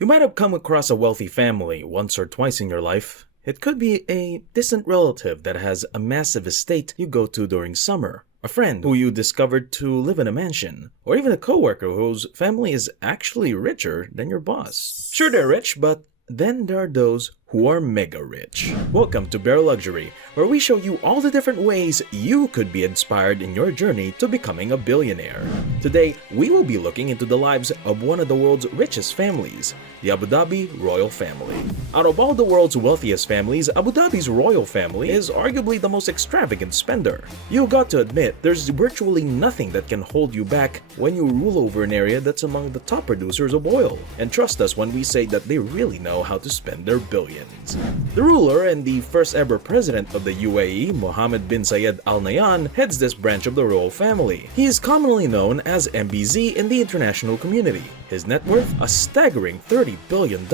You might have come across a wealthy family once or twice in your life. It could be a distant relative that has a massive estate you go to during summer, a friend who you discovered to live in a mansion, or even a coworker whose family is actually richer than your boss. Sure, they're rich, but then there are those who are mega rich. Welcome to Bare Luxury, where we show you all the different ways you could be inspired in your journey to becoming a billionaire. Today, we will be looking into the lives of one of the world's richest families, the Abu Dhabi Royal Family. Out of all the world's wealthiest families, Abu Dhabi's royal family is arguably the most extravagant spender. You got to admit, there's virtually nothing that can hold you back when you rule over an area that's among the top producers of oil. And trust us when we say that they really know how to spend their billions. The ruler and the first ever president of the UAE, Mohammed bin Zayed Al Nahyan, heads this branch of the royal family. He is commonly known as MBZ in the international community. His net worth, a staggering $30 billion.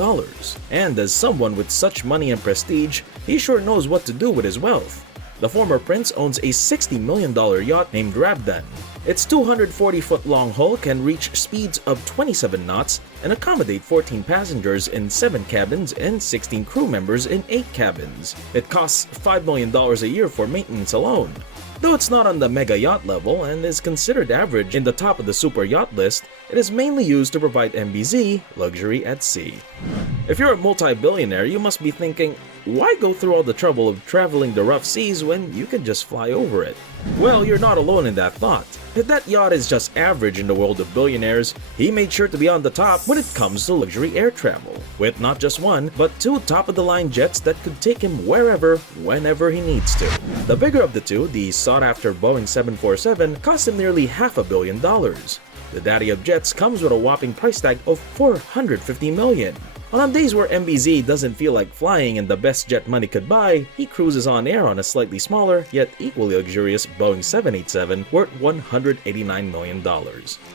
And as someone with such money and prestige, he sure knows what to do with his wealth. The former prince owns a $60 million yacht named Rabdan. Its 240-foot-long hull can reach speeds of 27 knots and accommodate 14 passengers in 7 cabins and 16 crew members in 8 cabins. It costs $5 million a year for maintenance alone. Though it's not on the mega yacht level and is considered average in the top of the super yacht list, it is mainly used to provide MBZ luxury at sea. If you're a multi-billionaire, you must be thinking, why go through all the trouble of traveling the rough seas when you can just fly over it? Well, you're not alone in that thought. If that yacht is just average in the world of billionaires, he made sure to be on the top when it comes to luxury air travel, with not just one, but 2 top-of-the-line jets that could take him wherever, whenever he needs to. The bigger of the two, the sought-after Boeing 747, cost him nearly $500 million. The daddy of jets comes with a whopping price tag of $450 million. On days where MBZ doesn't feel like flying and the best jet money could buy, he cruises on air on a slightly smaller yet equally luxurious Boeing 787 worth $189 million.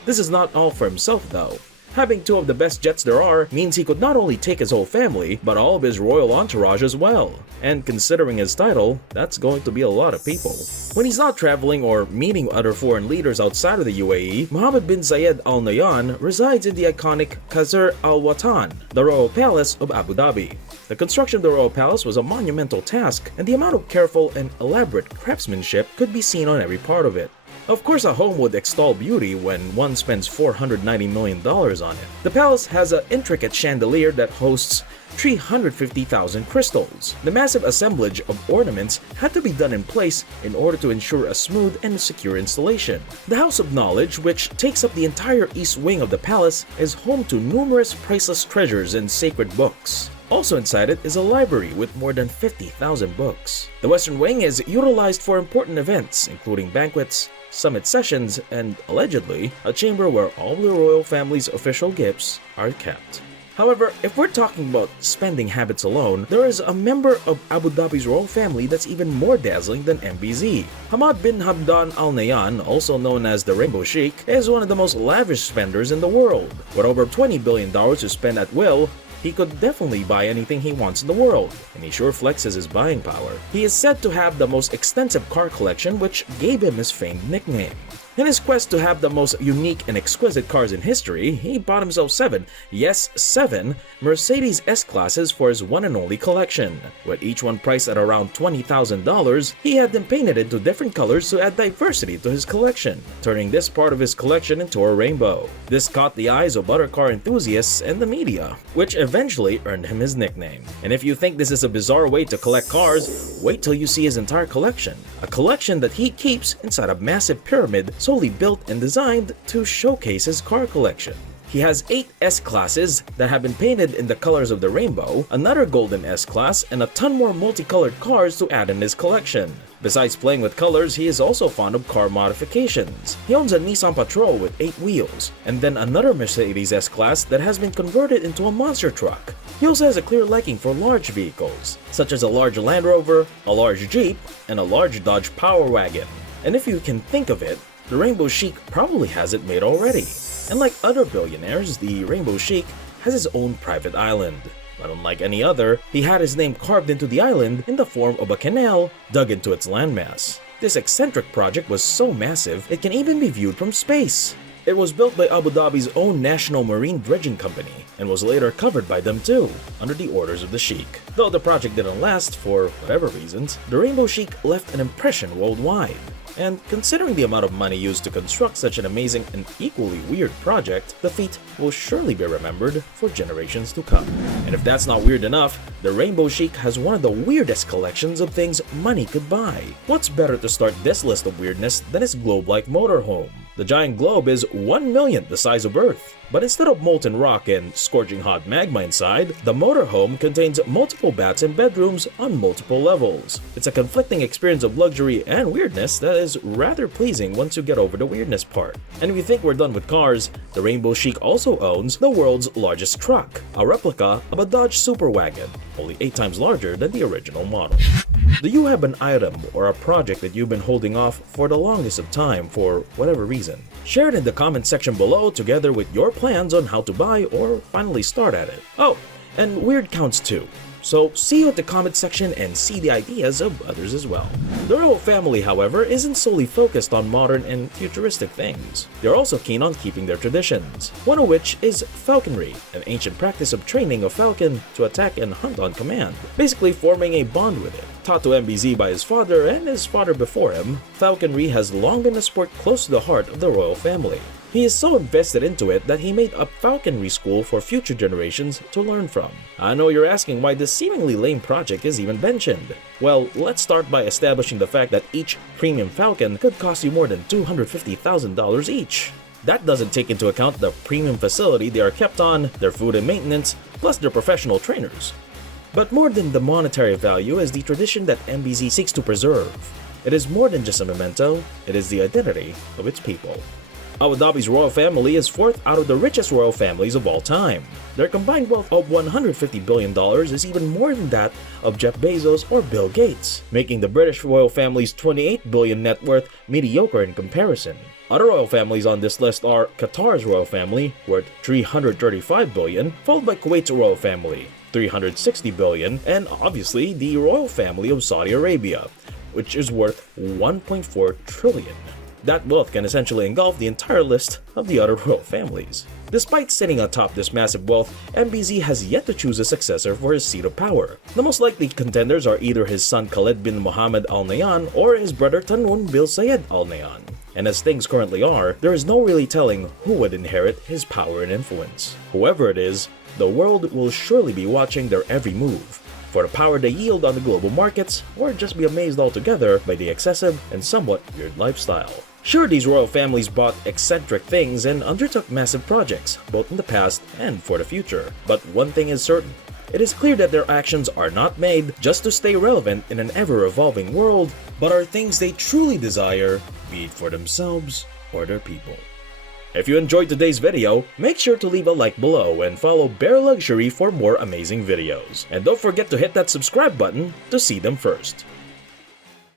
This is not all for himself though. Having 2 of the best jets there are means he could not only take his whole family, but all of his royal entourage as well. And considering his title, that's going to be a lot of people. When he's not traveling or meeting other foreign leaders outside of the UAE, Mohammed bin Zayed Al Nahyan resides in the iconic Qasr Al Watan, the royal palace of Abu Dhabi. The construction of the royal palace was a monumental task, and the amount of careful and elaborate craftsmanship could be seen on every part of it. Of course, a home would extol beauty when one spends $490 million on it. The palace has an intricate chandelier that hosts 350,000 crystals. The massive assemblage of ornaments had to be done in place in order to ensure a smooth and secure installation. The House of Knowledge, which takes up the entire east wing of the palace, is home to numerous priceless treasures and sacred books. Also inside it is a library with more than 50,000 books. The western wing is utilized for important events, including banquets, summit sessions, and, allegedly, a chamber where all the royal family's official gifts are kept. However, if we're talking about spending habits alone, there is a member of Abu Dhabi's royal family that's even more dazzling than MBZ. Hamad bin Hamdan Al Nahyan, also known as the Rainbow Sheik, is one of the most lavish spenders in the world. With over $20 billion to spend at will, he could definitely buy anything he wants in the world, and he sure flexes his buying power. He is said to have the most extensive car collection, which gave him his famed nickname. In his quest to have the most unique and exquisite cars in history, he bought himself 7 Mercedes S-Classes for his one and only collection. With each one priced at around $20,000, he had them painted into different colors to add diversity to his collection, turning this part of his collection into a rainbow. This caught the eyes of other car enthusiasts and the media, which eventually earned him his nickname. And if you think this is a bizarre way to collect cars, wait till you see his entire collection. A collection that he keeps inside a massive pyramid solely built and designed to showcase his car collection. He has 8 S-Classes that have been painted in the colors of the rainbow, another golden S-Class, and a ton more multicolored cars to add in his collection. Besides playing with colors, he is also fond of car modifications. He owns a Nissan Patrol with 8 wheels, and then another Mercedes S-Class that has been converted into a monster truck. He also has a clear liking for large vehicles, such as a large Land Rover, a large Jeep, and a large Dodge Power Wagon. And if you can think of it, the Rainbow Sheik probably has it made already. And like other billionaires, the Rainbow Sheik has his own private island. But unlike any other, he had his name carved into the island in the form of a canal dug into its landmass. This eccentric project was so massive, it can even be viewed from space. It was built by Abu Dhabi's own National Marine Dredging Company and was later covered by them too, under the orders of the Sheikh. Though the project didn't last for whatever reasons, the Rainbow Sheikh left an impression worldwide. And considering the amount of money used to construct such an amazing and equally weird project, the feat will surely be remembered for generations to come. And if that's not weird enough, the Rainbow Sheikh has one of the weirdest collections of things money could buy. What's better to start this list of weirdness than its globe-like motorhome? The giant globe is 1/1,000,000th the size of Earth. But instead of molten rock and scorching hot magma inside, the motorhome contains multiple baths and bedrooms on multiple levels. It's a conflicting experience of luxury and weirdness that is rather pleasing once you get over the weirdness part. And if you think we're done with cars, the Rainbow Sheikh also owns the world's largest truck, a replica of a Dodge Superwagon, only 8 times larger than the original model. Do you have an item or a project that you've been holding off for the longest of time for whatever reason? Share it in the comment section below together with your plans on how to buy or finally start at it. Oh, and weird counts too. So see you at the comment section and see the ideas of others as well. The royal family, however, isn't solely focused on modern and futuristic things. They're also keen on keeping their traditions, one of which is falconry, an ancient practice of training a falcon to attack and hunt on command, basically forming a bond with it. Taught to MBZ by his father and his father before him, falconry has long been a sport close to the heart of the royal family. He is so invested into it that he made a falconry school for future generations to learn from. I know you're asking why this seemingly lame project is even mentioned. Well, let's start by establishing the fact that each premium falcon could cost you more than $250,000 each. That doesn't take into account the premium facility they are kept on, their food and maintenance, plus their professional trainers. But more than the monetary value is the tradition that MBZ seeks to preserve. It is more than just a memento, it is the identity of its people. Abu Dhabi's royal family is 4th out of the richest royal families of all time. Their combined wealth of $150 billion is even more than that of Jeff Bezos or Bill Gates, making the British royal family's $28 billion net worth mediocre in comparison. Other royal families on this list are Qatar's royal family, worth $335 billion, followed by Kuwait's royal family, $360 billion, and obviously the royal family of Saudi Arabia, which is worth $1.4 trillion. That wealth can essentially engulf the entire list of the other royal families. Despite sitting atop this massive wealth, MBZ has yet to choose a successor for his seat of power. The most likely contenders are either his son Khaled bin Mohammed Al Nahyan or his brother Tanoun bin Zayed Al Nahyan. And as things currently are, there is no really telling who would inherit his power and influence. Whoever it is, the world will surely be watching their every move for the power they yield on the global markets, or just be amazed altogether by the excessive and somewhat weird lifestyle. Sure, these royal families bought eccentric things and undertook massive projects, both in the past and for the future. But one thing is certain. It is clear that their actions are not made just to stay relevant in an ever-evolving world, but are things they truly desire, be it for themselves or their people. If you enjoyed today's video, make sure to leave a like below and follow Bear Luxury for more amazing videos. And don't forget to hit that subscribe button to see them first.